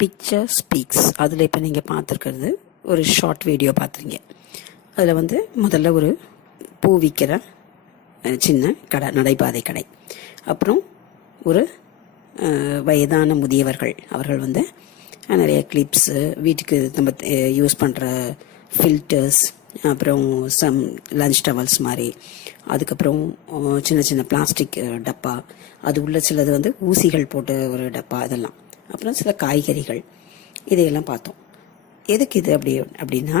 Picture speaks. அதில் இப்போ நீங்கள் பார்த்துருக்கிறது ஒரு ஷார்ட் வீடியோ பார்த்துருங்க. அதில் வந்து முதல்ல ஒரு பூ விற்கிற சின்ன கடை, நடைபாதை கடை. அப்புறம் ஒரு வயதான முதியவர்கள், அவர்கள் வந்து நிறைய கிளிப்ஸு, வீட்டுக்கு நம்ம யூஸ் பண்ணுற ஃபில்டர்ஸ், அப்புறம் லஞ்ச் டவல்ஸ் மாதிரி, அதுக்கப்புறம் சின்ன சின்ன பிளாஸ்டிக் டப்பா, அது உள்ள சிலது வந்து ஊசிகள் போட்டு ஒரு டப்பா, இதெல்லாம். அப்புறம் சில காய்கறிகள், இதையெல்லாம் பார்த்தோம். எதுக்கு இது அப்படின்னா,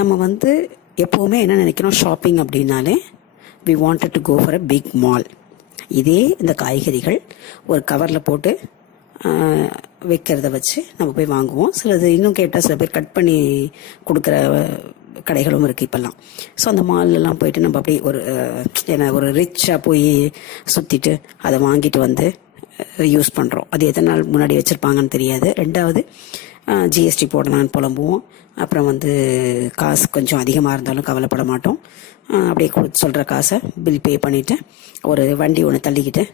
நம்ம வந்து எப்போவுமே என்ன நினைக்கிறோம், ஷாப்பிங் அப்படின்னாலே we wanted to go for a big mall. இதே இந்த காய்கறிகள் ஒரு கவரில் போட்டு வைக்கிறத வச்சு நம்ம போய் வாங்குவோம். சிலது இன்னும் கேட்டால் சில பேர் கட் பண்ணி கொடுக்குற கடைகளும் இருக்குது இப்போல்லாம். ஸோ அந்த மாலெல்லாம் போயிட்டு நம்ம அப்படியே ஒரு ரிச்சாக போய் சுற்றிட்டு அதை வாங்கிட்டு வந்து யூஸ் பண்ணுறோம். அது எத்தனை நாள் முன்னாடி வச்சுருப்பாங்கன்னு தெரியாது. ரெண்டாவது ஜிஎஸ்டி போடலான்னு புலம்புவோம். அப்புறம் வந்து காசு கொஞ்சம் அதிகமாக இருந்தாலும் கவலைப்பட மாட்டோம். அப்படியே சொல்கிற காசை பில் பே பண்ணிவிட்டு ஒரு வண்டி ஒன்று தள்ளிக்கிட்டு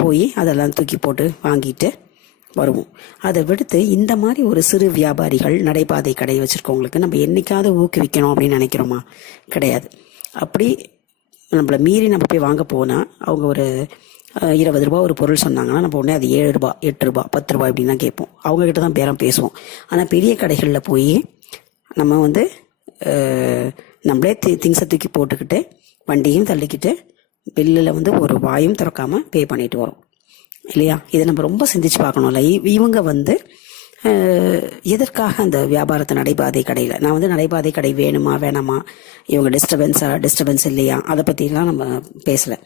போய் அதெல்லாம் தூக்கி போட்டு வாங்கிட்டு வருவோம். அதை விடுத்து இந்த மாதிரி ஒரு சிறு வியாபாரிகள், நடைபாதை கடை வச்சுருக்கவங்களுக்கு நம்ம என்னைக்காவது ஊக்குவிக்கணும் அப்படின்னு நினைக்கிறோமா? கிடையாது. அப்படி நம்மளை மீறி நம்ம போய் வாங்க போனால் அவங்க ஒரு 20 ரூபா ஒரு பொருள் சொன்னாங்கன்னா நம்ம உடனே அது 7 ரூபா, 8 ரூபா, 10 ரூபா இப்படின்னு தான் கேட்போம். அவங்கக்கிட்ட தான் பேரம் பேசுவோம். ஆனால் பெரிய கடைகளில் போய் நம்ம வந்து நம்மளே திங்ஸை தூக்கி போட்டுக்கிட்டு வண்டியும் தள்ளிக்கிட்டு பில்லில் வந்து ஒரு வாயும் திறக்காமல் பே பண்ணிட்டு வரோம் இல்லையா? இதை நம்ம ரொம்ப சிந்திச்சு பார்க்கணும்ல. இவங்க வந்து எதற்காக அந்த வியாபாரத்தை நடைபாதை கடையில், நான் வந்து நடைபாதை கடை வேணுமா வேணாமா, இவங்க டிஸ்டர்பன்ஸ் இல்லையா, அதை பற்றிலாம் நம்ம பேசலை.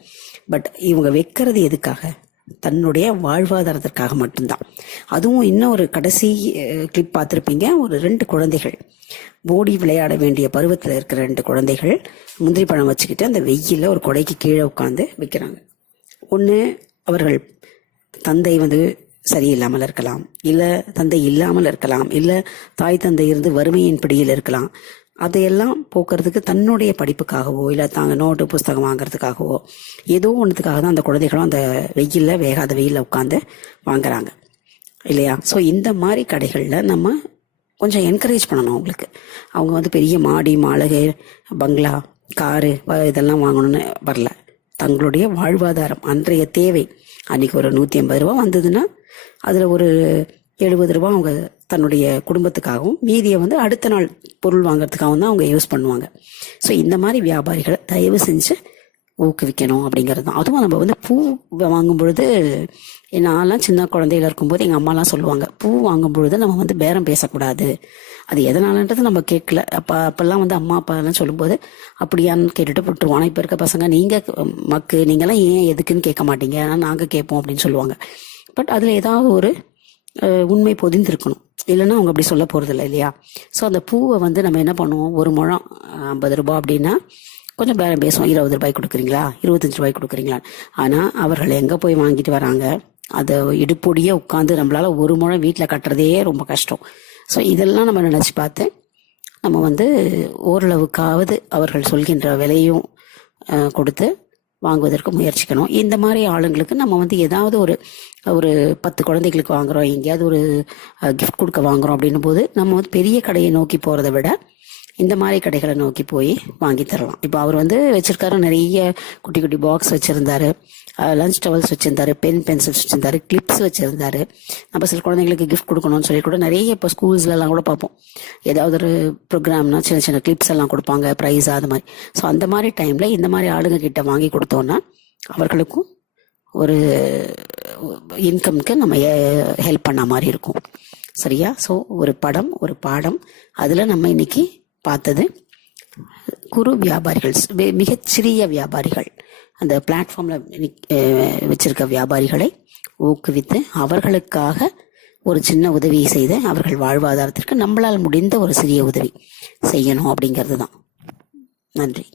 பட் இவங்க வைக்கிறது எதுக்காக? தன்னுடைய வாழ்வாதாரத்திற்காக மட்டும்தான். அதுவும் இன்னும் ஒரு கடைசி கிளிப் பார்த்துருப்பீங்க. ஒரு 2 குழந்தைகள் ஓடி விளையாட வேண்டிய பருவத்தில் இருக்கிற 2 குழந்தைகள் முந்திரி பழம் வச்சுக்கிட்டு அந்த வெயிலில் ஒரு கொடைக்கு கீழே உட்காந்து விற்கிறாங்க. ஒன்று, அவர்கள் தந்தை வந்து சரியில்லாமல் இருக்கலாம், இல்லை தந்தை இல்லாமல் இருக்கலாம், இல்லை தாய் தந்தை இருந்து வறுமையின் பிடியில் இருக்கலாம். அதையெல்லாம் போக்குறதுக்கு தன்னுடைய படிப்புக்காகவோ இல்லை தாங்க நோட்டு புஸ்தகம் வாங்குறதுக்காகவோ ஏதோ ஒன்றுத்துக்காக தான் அந்த குழந்தைகளும் அந்த வெயிலில், வேகாத வெயிலில் உட்காந்து வாங்குறாங்க இல்லையா? ஸோ இந்த மாதிரி கடைகளில் நம்ம கொஞ்சம் என்கரேஜ் பண்ணணும் அவங்களுக்கு. அவங்க வந்து பெரிய மாடி மாளிகை, பங்களா, காரு இதெல்லாம் வாங்கணும்னு வரல. தங்களுடைய வாழ்வாதாரம், அன்றைய தேவை. அன்றைக்கி ஒரு 150 ரூபா வந்ததுன்னா அதில் ஒரு 70 ரூபா அவங்க தன்னுடைய குடும்பத்துக்காகவும், மீதியை வந்து அடுத்த நாள் பொருள் வாங்குறதுக்காகவும் தான் அவங்க யூஸ் பண்ணுவாங்க. ஸோ இந்த மாதிரி வியாபாரிகளை தயவு செஞ்சு ஊக்குவிக்கணும் அப்படிங்கிறது தான். அதுவும் நம்ம வந்து பூ வாங்கும் பொழுது, நான்லாம் சின்ன குழந்தையில இருக்கும்போது எங்கள் அம்மாலாம் சொல்லுவாங்க, பூ வாங்கும் பொழுது நம்ம வந்து பேரம் பேசக்கூடாது. அது எதனாலன்றது நம்ம கேட்கல. அப்பெல்லாம் வந்து அம்மா அப்பா எல்லாம் சொல்லும்போது அப்படியான்னு கேட்டுட்டு போட்டுருவோம். ஆனால் இப்போ இருக்க பசங்க, நீங்களாம் ஏன் எதுக்குன்னு கேட்க மாட்டீங்க, ஆனால் நாங்கள் கேட்போம் அப்படின்னு சொல்லுவாங்க. பட் அதில் ஏதாவது ஒரு உண்மை பொதிந்திருக்கணும், இல்லைன்னா அவங்க அப்படி சொல்ல போகிறதில்ல இல்லையா? ஸோ அந்த பூவை வந்து நம்ம என்ன பண்ணுவோம், ஒரு முழம் 50 ரூபா அப்படின்னா கொஞ்சம் பேரம் பேசுவோம். 20 ரூபாய்க்கு கொடுக்குறீங்களா, 25 ரூபாய்க்கு கொடுக்குறீங்களா? ஆனால் அவர்கள் எங்கே போய் வாங்கிட்டு வராங்க, அதை இடுப்பொடியே உட்காந்து நம்மளால ஒரு முழம் வீட்டில் கட்டுறதே ரொம்ப கஷ்டம். ஸோ இதெல்லாம் நம்ம நினச்சி பார்த்து நம்ம வந்து ஓரளவுக்காவது அவர்கள் சொல்கின்ற விலையும் கொடுத்து வாங்குவதற்கு முயற்சிக்கணும். இந்த மாதிரி ஆளுங்களுக்கு நம்ம வந்து ஏதாவது ஒரு 10 குழந்தைகளுக்கு வாங்குறோம், எங்கேயாவது ஒரு கிஃப்ட் கொடுக்க வாங்குறோம் அப்படின்னும் போது நம்ம வந்து பெரிய கடையை நோக்கி போகிறத விட இந்த மாதிரி கடைகளை நோக்கி போய் வாங்கி தரலாம். இப்போ அவர் வந்து வச்சிருக்காரு, நிறைய குட்டி குட்டி பாக்ஸ் வச்சிருந்தாரு, லஞ்ச் டவல்ஸ் வச்சிருந்தாரு, பென்சில்ஸ் வச்சிருந்தாரு, கிளிப்ஸ் வச்சிருந்தாரு. நம்ம சில குழந்தைங்களுக்கு கிஃப்ட் கொடுக்கணும்னு சொல்லி கூட நிறைய இப்போ ஸ்கூல்ஸ்லாம் கூட பார்ப்போம். ஏதாவது ஒரு ப்ரோக்ராம்னா சின்ன சின்ன கிளிப்ஸ் எல்லாம் கொடுப்பாங்க, ப்ரைஸ் அது மாதிரி. ஸோ அந்த மாதிரி டைம்ல இந்த மாதிரி ஆளுங்க கிட்ட வாங்கி கொடுத்தோன்னா அவர்களுக்கும் ஒரு இன்கம்க்கு நம்ம ஹெல்ப் பண்ண மாதிரி இருக்கும். சரியா? ஸோ ஒரு படம், ஒரு பாடம். அதில் நம்ம இன்னைக்கு பார்த்தது குறு வியாபாரிகள், மிகச்சிறிய வியாபாரிகள், அந்த பிளாட்ஃபார்ம்ல வச்சிருக்க வியாபாரிகளை ஊக்குவித்து அவர்களுக்காக ஒரு சின்ன உதவியை செய்து அவர்கள் வாழ்வாதாரத்திற்கு நம்மளால் முடிந்த ஒரு சிறிய உதவி செய்யணும் அப்படிங்கிறது தான். நன்றி.